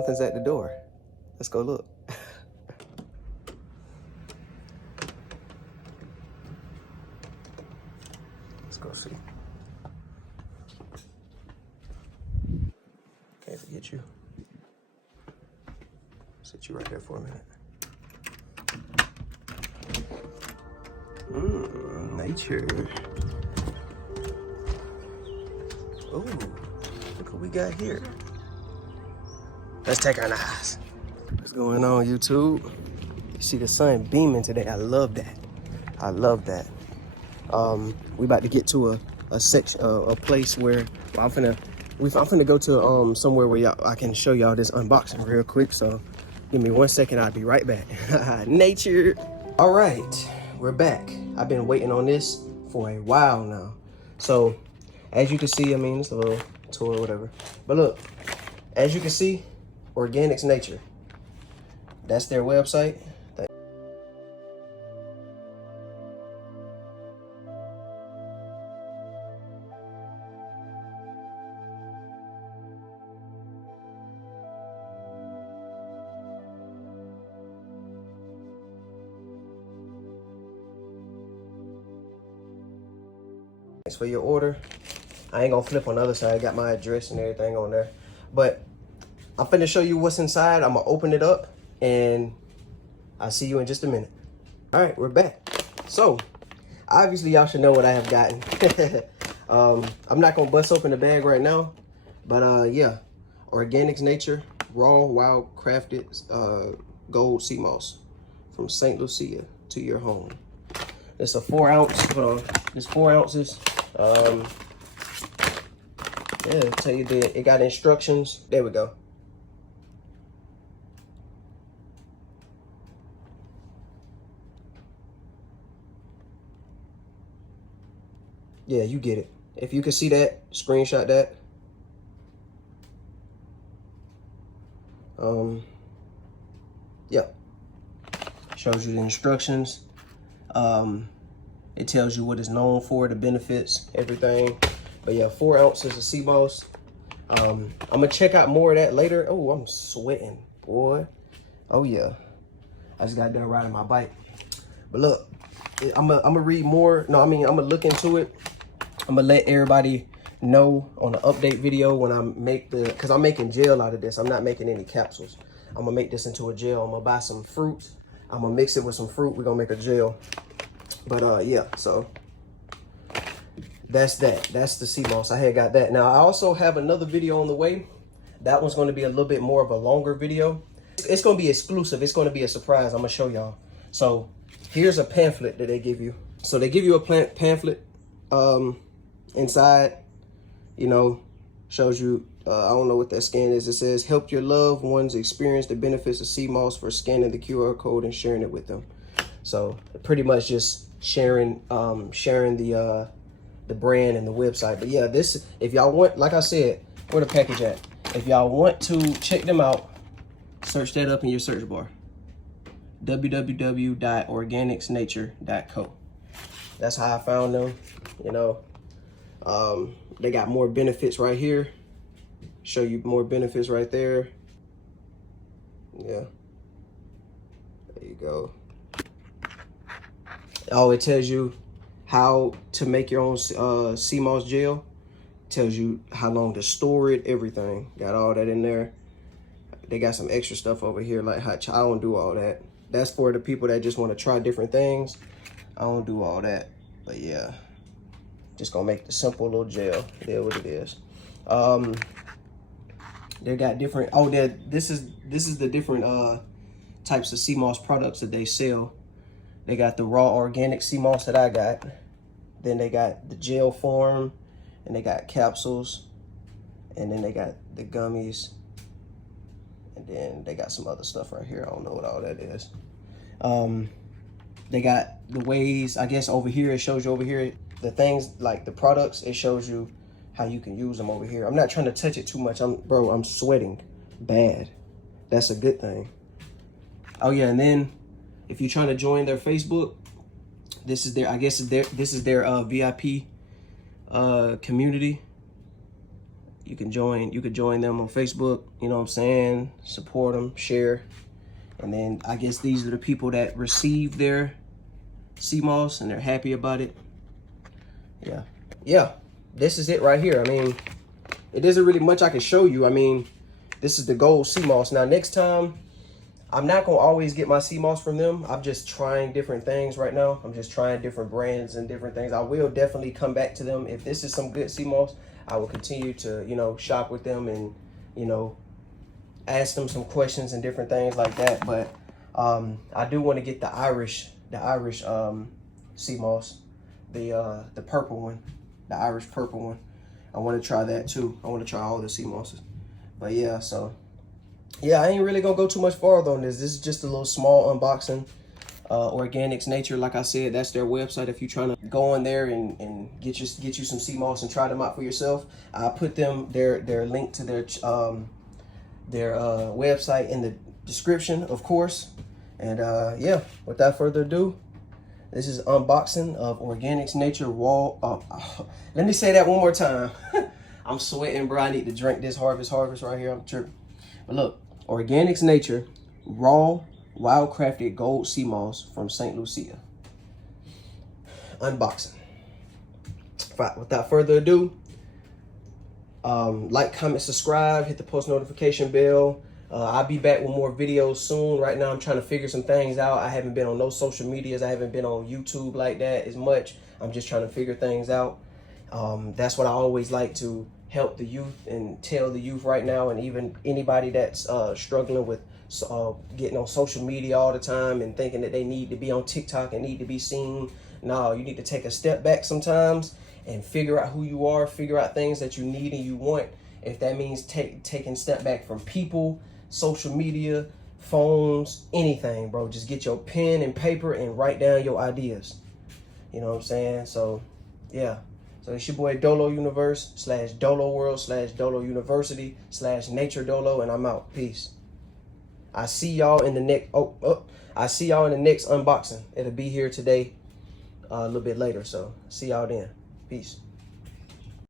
something's at the door. Let's go look. Let's go see. Can't forget you. Sit you right there for a minute. Nature. Oh, look what we got here. Let's take our eyes. What's going on, YouTube? You see the sun beaming today. I love that. I love that. We about to get to a place where I'm finna go to somewhere where I can show y'all this unboxing real quick. So give me 1 second. I'll be right back. Nature. All right, we're back. I've been waiting on this for a while now. So as you can see, I mean, it's a little tour or whatever. But look, as you can see, Organics Nature. That's their website. Thanks for your order. I ain't gonna flip on the other side. I got my address and everything on there. But I'm finna show you what's inside. I'm gonna open it up and I'll see you in just a minute. All right, we're back. So obviously y'all should know what I have gotten. I'm not gonna bust open the bag right now, but yeah, Organics Nature Raw Wildcrafted Gold Sea Moss from St. Lucia to your home. It's a 4 ounce. Hold on, it's 4 ounces. Yeah, tell you that it got instructions. There we go. Yeah, you get it. If you can see that, screenshot that. Yeah. Shows you the instructions. It tells you what it's known for, the benefits, everything. But yeah, 4 ounces of sea moss. I'm gonna check out more of that later. Oh, I'm sweating, boy. Oh yeah. I just got done riding my bike. But look, I'm gonna read more. No, I mean, I'm gonna look into it. I'm gonna let everybody know on the update video when I make cause I'm making gel out of this. I'm not making any capsules. I'm gonna make this into a gel. I'm gonna buy some fruits. I'm gonna mix it with some fruit. We're gonna make a gel. But yeah, so that's that. That's the sea moss. I had got that. Now I also have another video on the way. That one's gonna be a little bit more of a longer video. It's gonna be exclusive. It's gonna be a surprise. I'm gonna show y'all. So here's a pamphlet that they give you. So they give you a pamphlet inside, you know, shows you, I don't know what that scan is. It says, help your loved ones experience the benefits of sea moss for scanning the QR code and sharing it with them. So pretty much just sharing the brand and the website. But yeah, this, if y'all want, like I said, where the package at? If y'all want to check them out, search that up in your search bar. www.organicsnature.co. That's how I found them. You know, they got more benefits right here. Show you more benefits right there. Yeah, there you go. Oh, it tells you how to make your own sea moss gel. Tells you how long to store it, everything. Got all that in there. They got some extra stuff over here, like hot chocolate. I don't do all that. That's for the people that just want to try different things. I don't do all that. But yeah, just gonna make the simple little gel. There what it is. They got different. Oh, this is the different types of sea moss products that they sell. They got the raw organic sea moss that I got. Then they got the gel form, and they got capsules, and then they got the gummies, and then they got some other stuff right here. I don't know what all that is. They got the ways, I guess over here, it shows you over here, the things like the products, it shows you how you can use them over here. I'm not trying to touch it too much. I'm sweating bad. That's a good thing. Oh yeah, and then if you're trying to join their Facebook, this is their, I guess this is their VIP community. You could join them on Facebook, you know what I'm saying? Support them, share. And then I guess these are the people that receive their sea moss and they're happy about it. Yeah, this is it right here. I mean, it isn't really much I can show you. I mean, this is the gold sea moss. Now, next time, I'm not going to always get my sea moss from them. I'm just trying different things right now. I'm just trying different brands and different things. I will definitely come back to them. If this is some good sea moss, I will continue to, you know, shop with them and, you know, ask them some questions and different things like that. But I do want to get the Irish sea moss, the purple one, the Irish purple one. I want to try that too. I want to try all the sea mosses. But yeah, so yeah, I ain't really gonna go too much farther on this. This is just a little small unboxing. Organics Nature, like I said, that's their website. If you're trying to go on there and get you some sea moss and try them out for yourself, I put their link to their website in the description, of course. And yeah, without further ado, this is unboxing of Organics Nature Raw. Let me say that one more time. I'm sweating, bro. I need to drink this harvest right here. I'm tripping. But look, Organics Nature Raw Wildcrafted Gold Sea Moss from St. Lucia. Unboxing. Without further ado, like, comment, subscribe, hit the post notification bell. I'll be back with more videos soon. Right now, I'm trying to figure some things out. I haven't been on no social medias. I haven't been on YouTube like that as much. I'm just trying to figure things out. That's what I always like to help the youth and tell the youth right now, and even anybody that's struggling with getting on social media all the time and thinking that they need to be on TikTok and need to be seen. No, you need to take a step back sometimes and figure out who you are, figure out things that you need and you want. If that means taking a step back from people, social media, phones, anything, bro. Just get your pen and paper and write down your ideas. You know what I'm saying? So, yeah. So it's your boy Dolo Universe / Dolo World / Dolo University / Nature Dolo, and I'm out. Peace. I see y'all in the next. I see y'all in the next unboxing. It'll be here today, a little bit later. So see y'all then. Peace.